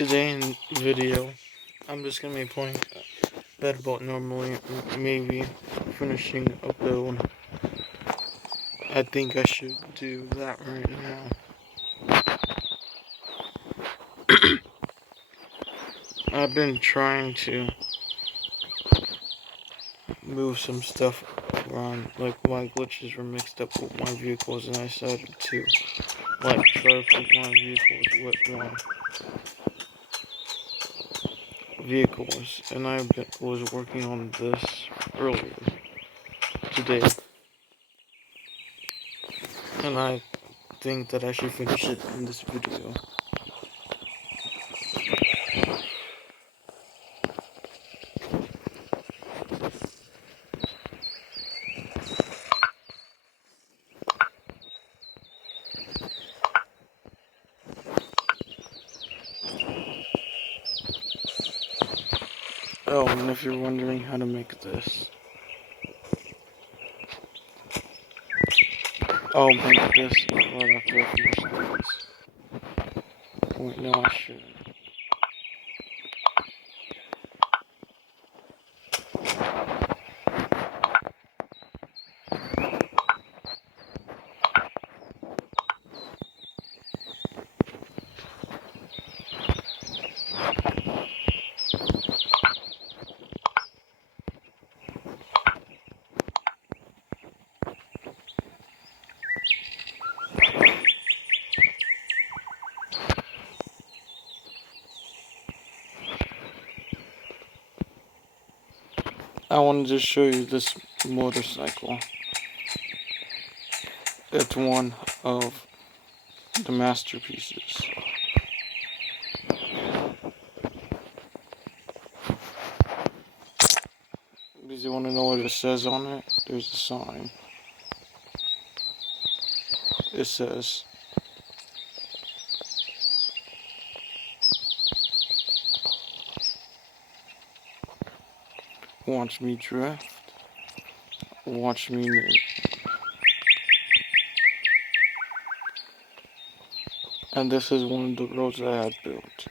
Today in video, I'm just gonna be playing Bedbot normally, maybe finishing a build. I think I should do that right now. I've been trying to move some stuff around, like my glitches were mixed up with my vehicles, and I decided to try to put my vehicles with my vehicles, and was working on this earlier today, and I think that I should finish it in this video. Oh, and if you're wondering how to make this, I'll make this right after I finish this. Wait, no, I shouldn't. I wanted to show you this motorcycle. It's one of the masterpieces. Because you want to know what it says on it? There's a sign. It says, "Watch me drift, watch me nuke." And this is one of the roads I had built.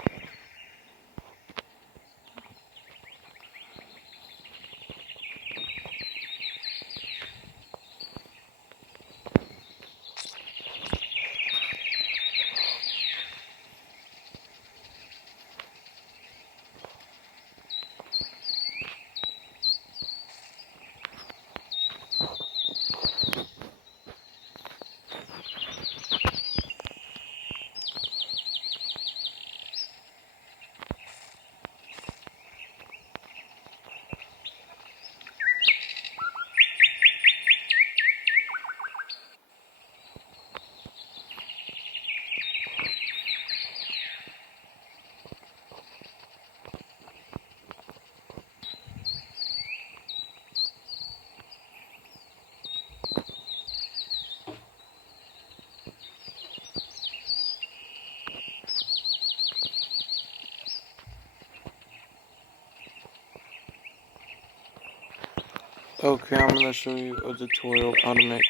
Okay, I'm gonna show you a tutorial how to make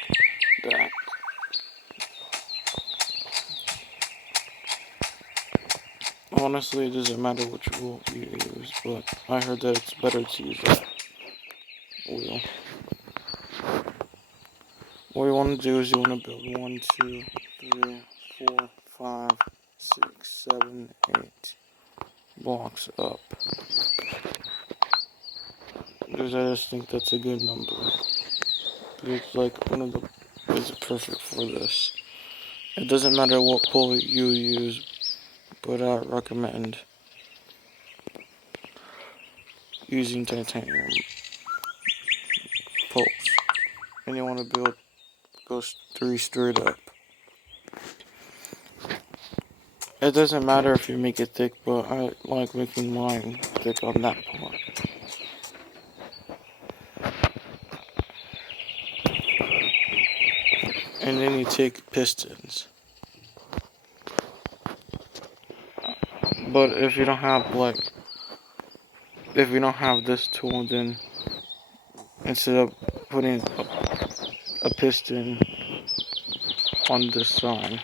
that. Honestly, it doesn't matter which wheel you use, but I heard that it's better to use that wheel. What you want to do is you want to build 1, 2, 3, 4, 5, 6, 7, 8 blocks up. Because I just think that's a good number. It's like it's perfect for this. It doesn't matter what pole you use, but I recommend using titanium poles. And you want to build those 3 straight up. It doesn't matter if you make it thick, but I like making mine thick on that part. And then you take pistons. But if you don't have this tool, then instead of putting a piston on this side,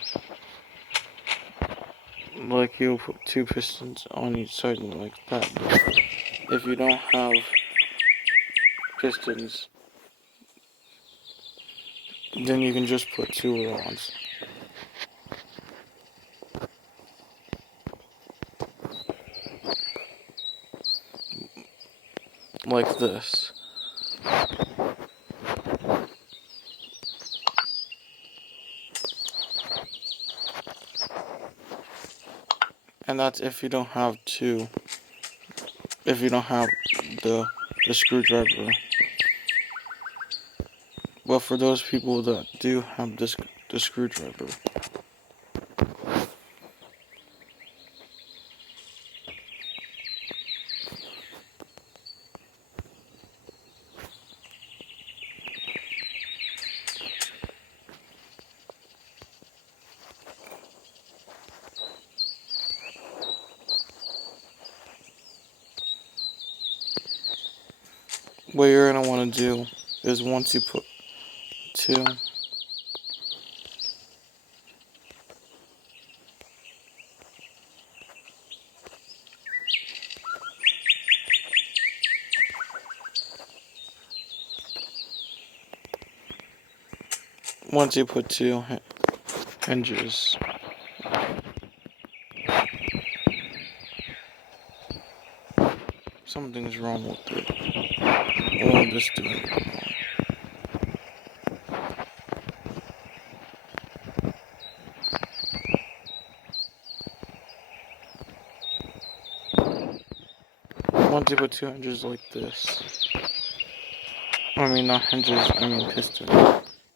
like you'll put two pistons on each side and like that. But if you don't have pistons, then you can just put two rods. Like this. And that's if you don't have two. If you don't have the screwdriver. But for those people that do have the screwdriver, what you're gonna want to do is once you put two, hinges, something's wrong with it. Or I'm just doing it wrong. Once you put two hinges like this, I mean not hinges, I mean piston,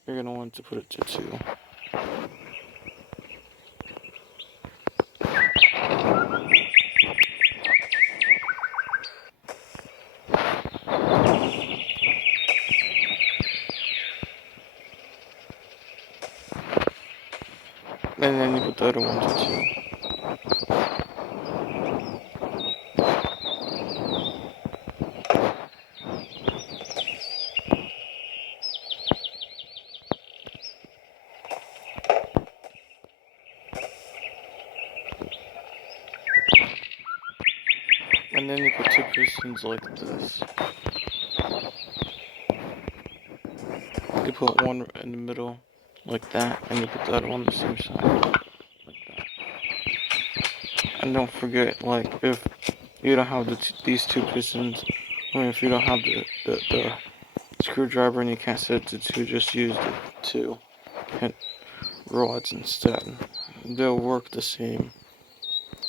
you're gonna want to put it to two. And then you put the other one to two. And then you put two pistons like this. You put one in the middle, like that, and you put the other one on the same side, like that. And don't forget, like, if you don't have these two pistons, I mean, if you don't have the screwdriver and you can't set it to two, just use the two rods instead. They'll work the same.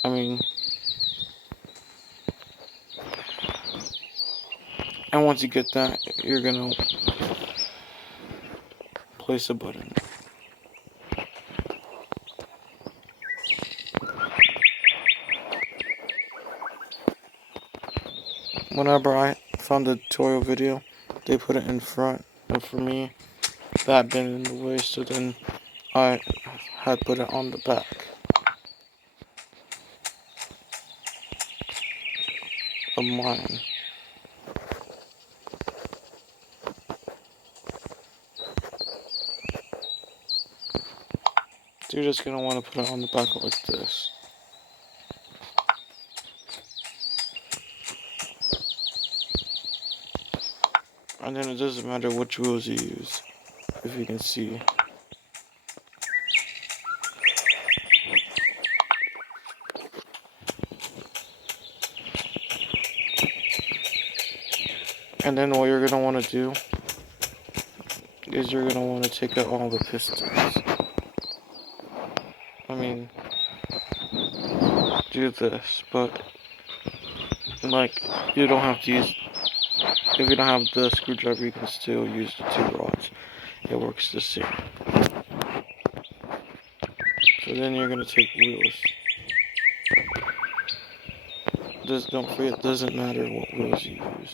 I mean, and once you get that, you're gonna place a button. Whenever I found the tutorial video, they put it in front, and for me, that had been in the way, so then I had put it on the back of mine. So you're just gonna want to put it on the back like this. And then it doesn't matter which wheels you use, if you can see. And then what you're gonna want to do is you're gonna want to take out all the pistons. I mean, do this, but like you don't have to use. If you don't have the screwdriver, you can still use the two rods. It works the same. So then you're gonna take wheels. Just don't forget, it doesn't matter what wheels you use.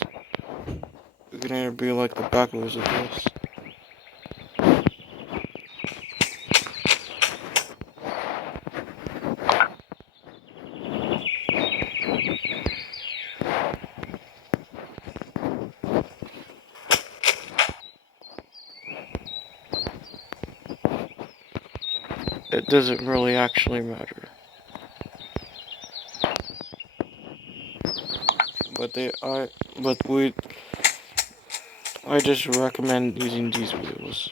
It can either be like the back wheels of this. It doesn't really actually matter. I just recommend using these wheels.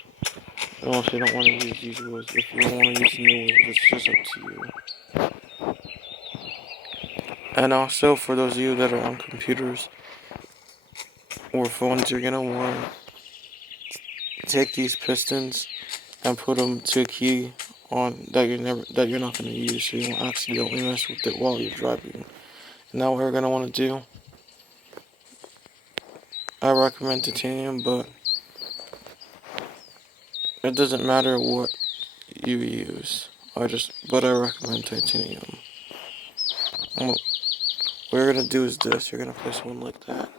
Unless you don't want to use these wheels. If you don't want to use the new wheels, it's just up to you. And also, for those of you that are on computers or phones, you're gonna want to take these pistons and put them to a key on that you're not gonna use, so you don't accidentally mess with it while you're driving. And now what we're gonna want to do, I recommend titanium, but it doesn't matter what you use. But I recommend titanium. What you're gonna do is this: you're gonna place one like that.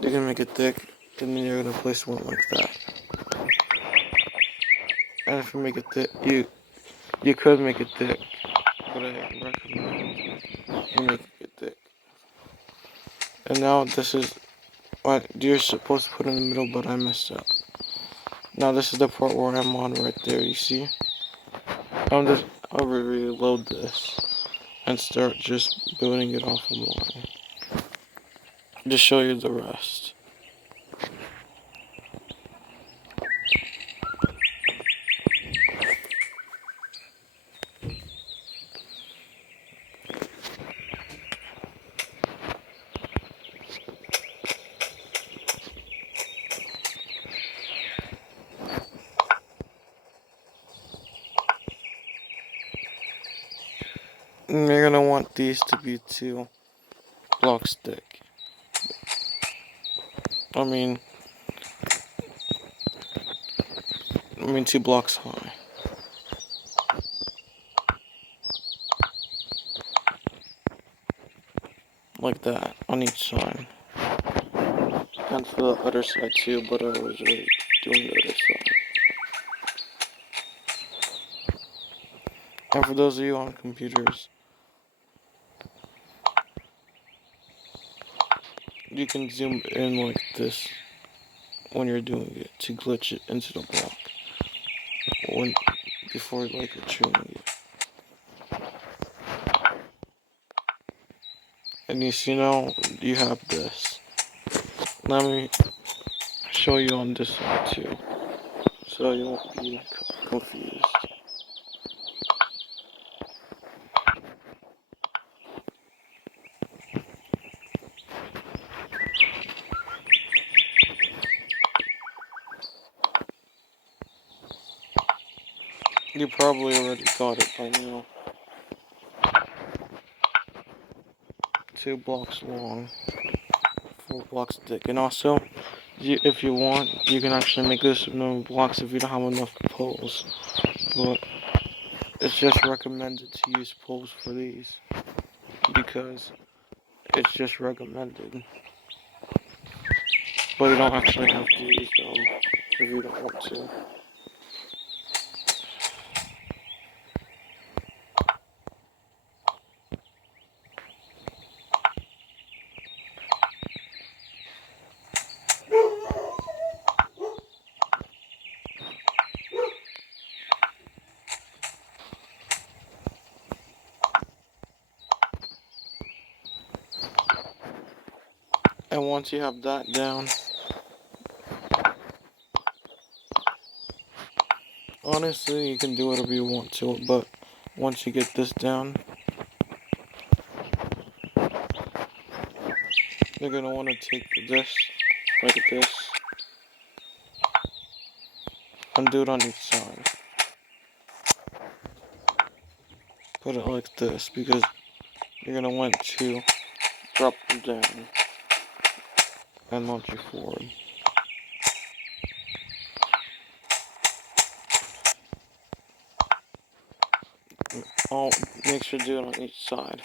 You're gonna make it thick, and then you're gonna place one like that. And if you make it thick, you could make it thick, but I recommend you make it thick. And now this is what you're supposed to put in the middle, but I messed up. Now this is the part where I'm on right there. You see? I'll reload this and start just building it off of mine. Just show you the rest. And you're gonna want these to be 2 blocks thick. I mean 2 blocks high. Like that, on each side. And for the other side too, but I was already doing the other side. And for those of you on computers, you can zoom in like this when you're doing it to glitch it into the block. Before like you're trimming it. And you see now, you have this. Let me show you on this side too, so you won't be confused. You probably already got it by now. 2 blocks long, 4 blocks thick, and also, if you want, you can actually make this with no blocks if you don't have enough poles. But it's just recommended to use poles for these because it's just recommended. But you don't actually have to use them if you don't want to. And once you have that down, honestly, you can do whatever you want to it, but once you get this down, you're gonna want to take this, like this, and do it on each side. Put it like this, because you're gonna want to drop them down and launch you forward. I'll make sure to do it on each side.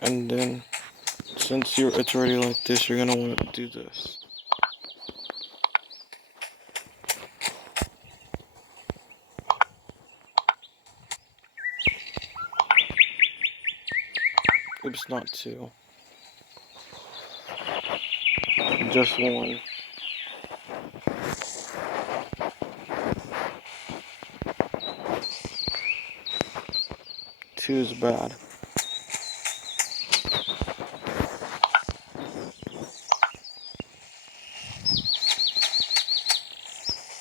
And then, since it's already like this, you're gonna want to do this. Oops, not 2. Just 1. 2 is bad.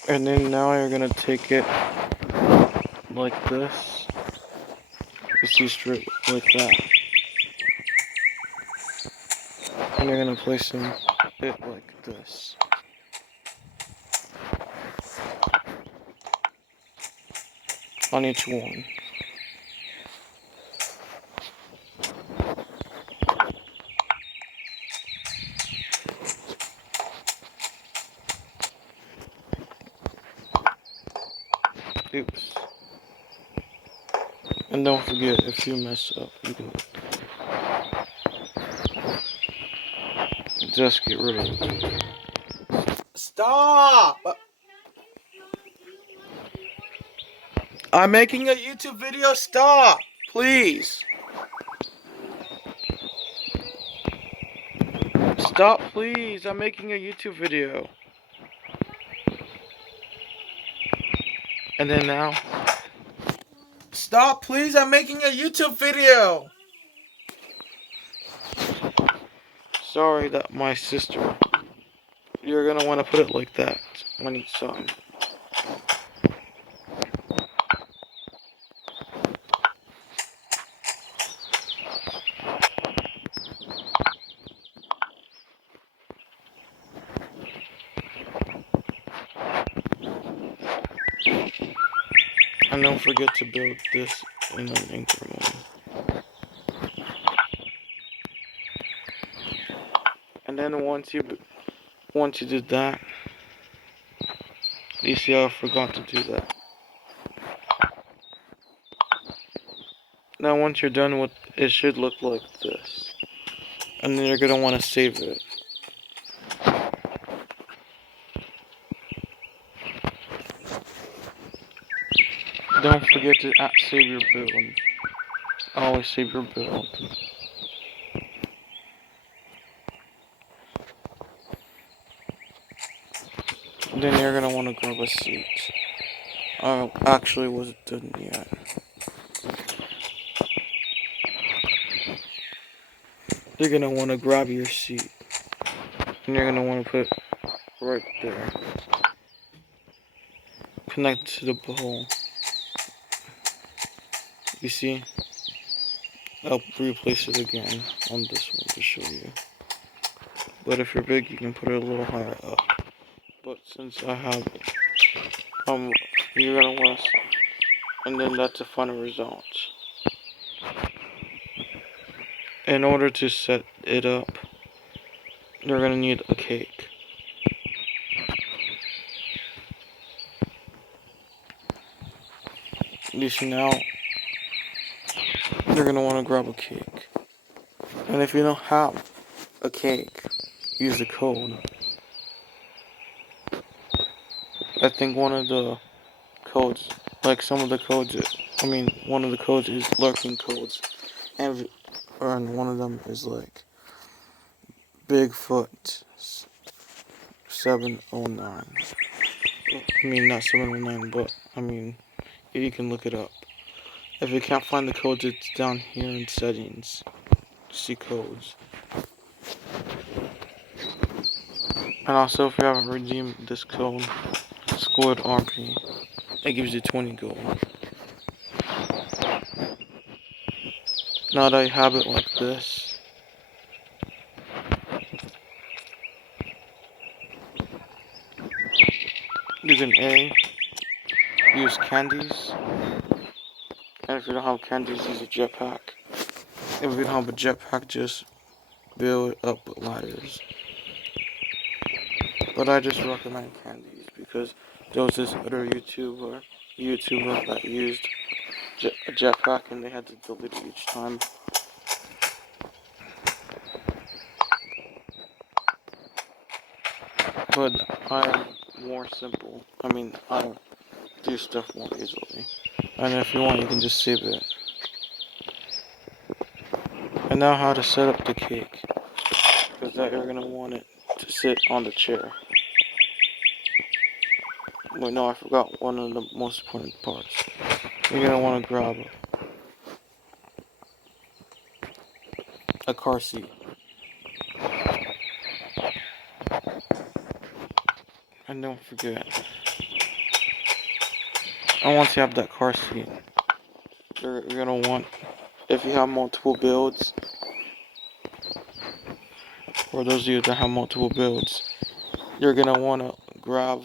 And then now you're gonna take it like this. You see, straight like that. And you're gonna place it like this. On each one. Oops. And don't forget, if you mess up, you can just get rid of it. Stop! I'm making a YouTube video. Stop! Please. Stop, please. I'm making a YouTube video. And then now. Stop, please. I'm making a YouTube video. Sorry that my sister. You're gonna want to put it like that on each side. And don't forget to build this in an increment. And then once you did that, you see how I forgot to do that. Now once you're done with it, should look like this. And then you're gonna want to save it. Don't forget to save your build. Always save your build. Then you're gonna want to grab a seat. Actually wasn't done yet. You're gonna want to grab your seat. And you're gonna want to put it right there. Connect to the pole. You see? I'll replace it again on this one to show you. But if you're big, you can put it a little higher up. But since I have it, you're gonna want to, and then that's the final result. In order to set it up, you're gonna need a cake. You see now, you're gonna want to grab a cake. And if you don't have a cake, use the code. I think one of the codes, like some of the codes, one of the codes is lurking codes. And one of them is like Bigfoot 709. Not 709, but you can look it up. If you can't find the codes, it's down here in settings. See codes. And also, if you haven't redeemed this code, Squid RP, it gives you 20 gold. Now that I have it like this, use an A, use candies, and if you don't have candies, use a jetpack. If you don't have a jetpack, just build it up with ladders. But I just recommend candies because there was this other YouTuber that used a jetpack and they had to delete it each time. But I'm more simple. I do stuff more easily. And if you want, you can just save it. And now how to set up the cake. Because that you're going to want it to sit on the chair. Wait, no, I forgot one of the most important parts. You're going to want to grab a car seat. And don't forget, And once you have that car seat, you're gonna want, if you have multiple builds, for those of you that have multiple builds, you're gonna wanna grab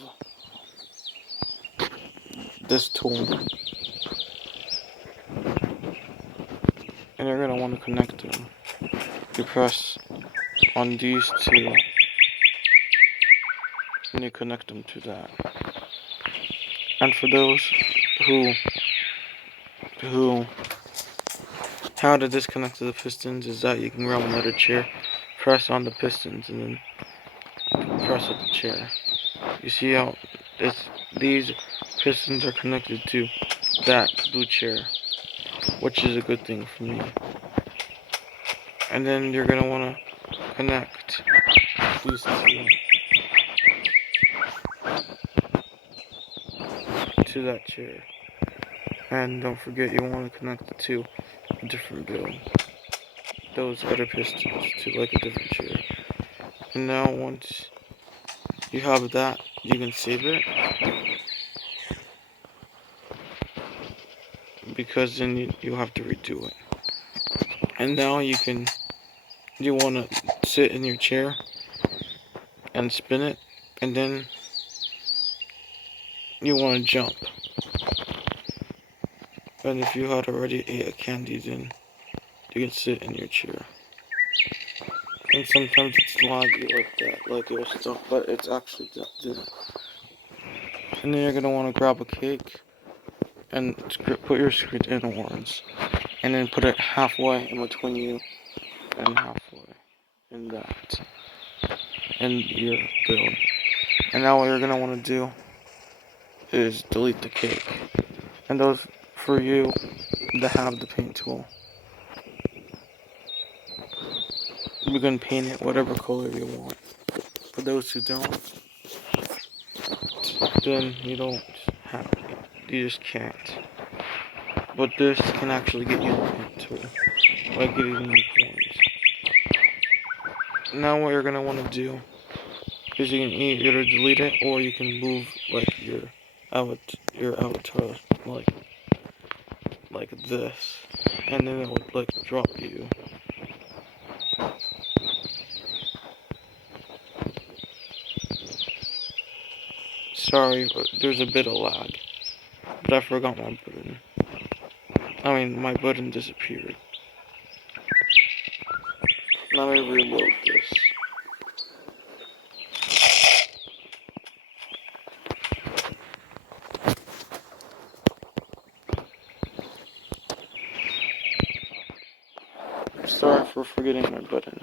this tool, and you're gonna wanna connect them. You press on these two, and you connect them to that. And for those who how to disconnect the pistons is that you can grab another chair, press on the pistons, and then press at the chair. You see how these pistons are connected to that blue chair, which is a good thing for me. And then you're gonna wanna connect these two to that chair. And don't forget you wanna connect the two a different build. Those other pistons to like a different chair. And now once you have that, you can save it, because then you have to redo it. And now you want to sit in your chair and spin it, and then you want to jump. And if you had already ate a candy, then you can sit in your chair. And sometimes it's laggy like that, like it was stuck, but it's actually this. And then you're gonna want to grab a cake and put your screen inwards, and then put it halfway in between you and halfway in that, and your build. And now what you're gonna want to do is delete the cake. And those for you that have the paint tool, you can paint it whatever color you want. For those who don't, then you don't have it. You just can't. But this can actually get you the paint tool by getting new coins. Now what you're gonna want to do is you can either delete it, or you can move like your avatar like this, and then it would like drop you. Sorry, but there's a bit of lag, but I forgot my button. My button disappeared. Let me reload this. Sorry for forgetting my button.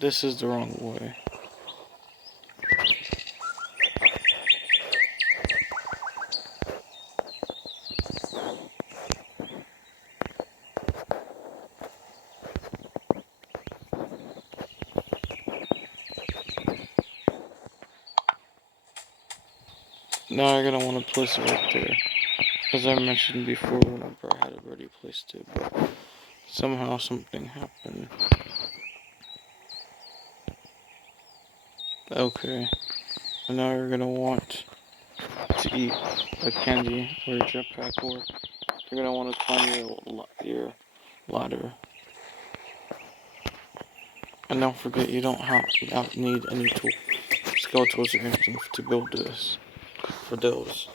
This is the wrong way. Now you're gonna want to place it right there. As I mentioned before, whenever I had already placed it, but somehow something happened. Okay, and now you're gonna want to eat a candy or a jetpack, or you're gonna want to climb your ladder. And don't forget, you don't need any skeletons or anything to build this. For those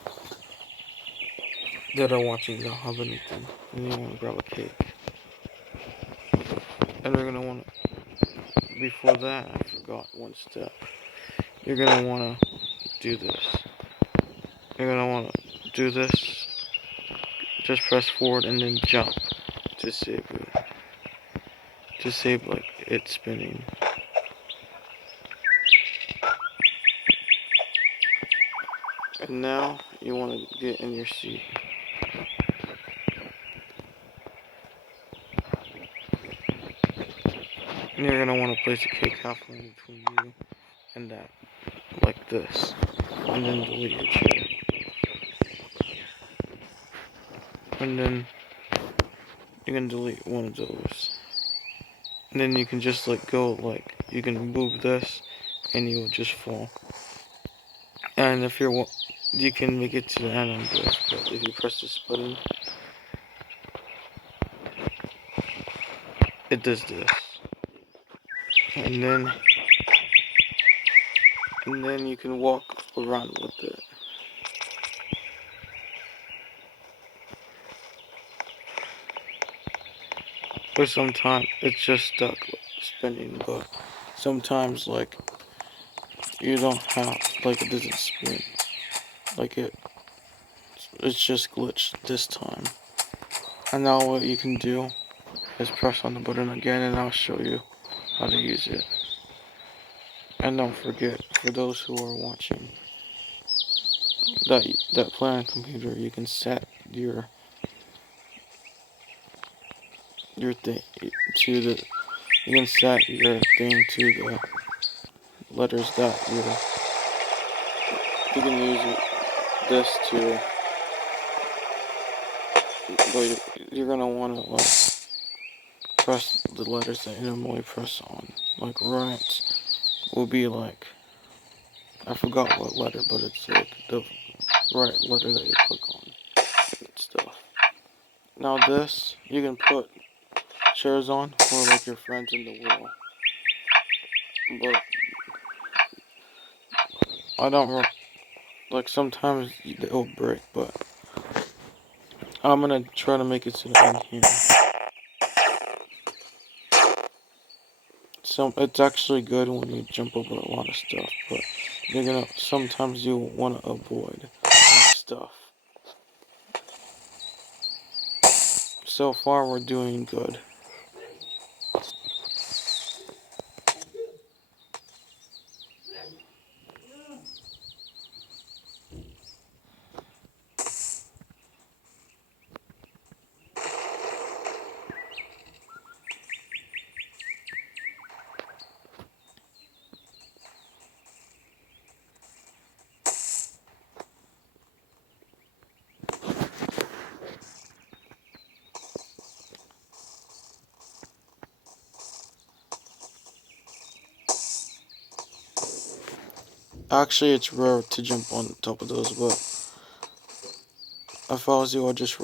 that are watching don't have anything, and you want to grab a cake. And you're gonna want to, before that, I forgot one step. You're gonna want to do this. You're gonna want to do this. Just press forward and then jump to save it. To save like it spinning. And now you want to get in your seat. And you're gonna want to place a cake halfway in between you and that, like this, and then delete your chair, and then you can delete one of those, and then you can just go you can move this, and you will just fall. And if you can make it to the end on this, but if you press this button, it does this, and then you can walk around with it. But sometimes it's just stuck spinning, but sometimes you don't have it doesn't spin. It's just glitched this time. And now what you can do is press on the button again, and I'll show you how to use it. And don't forget, for those who are watching, that plan computer, you can set your thing to the you can set your thing to the letters that you can use this to, but you're gonna want to press the letters that you normally press on. Right will be I forgot what letter, but it's the right letter that you click on and stuff. Now this, you can put chairs on for your friends in the wheel. But I don't sometimes it'll break, but I'm gonna try to make it to the end here. It's actually good when you jump over a lot of stuff, but sometimes you want to avoid stuff. So far we're doing good. Actually, it's rare to jump on top of those, but if I was you, I'd just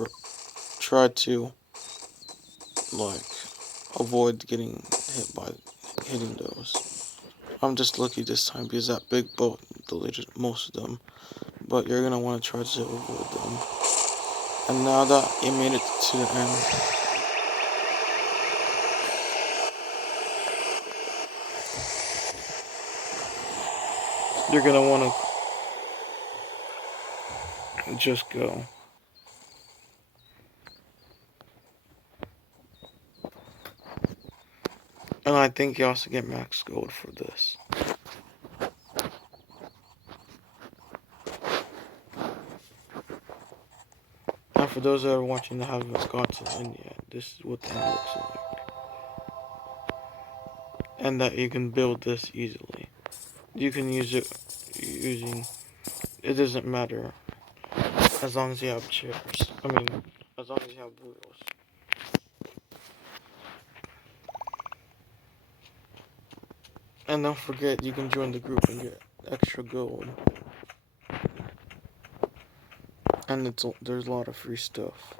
try to avoid getting hit by hitting those. I'm just lucky this time because that big boat deleted most of them, but you're gonna want to try to avoid them. And now that you made it to the end, you're gonna want to just go. And I think you also get max gold for this. And for those that are watching that haven't got to the end yet, this is what the end looks like. And that you can build this easily. You can use it it doesn't matter as long as you have chairs. As long as you have wheels. And don't forget, you can join the group and get extra gold. And there's a lot of free stuff.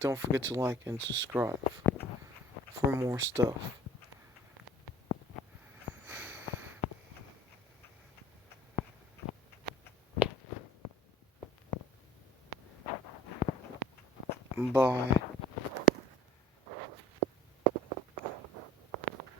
Don't forget to like and subscribe for more stuff. Bye.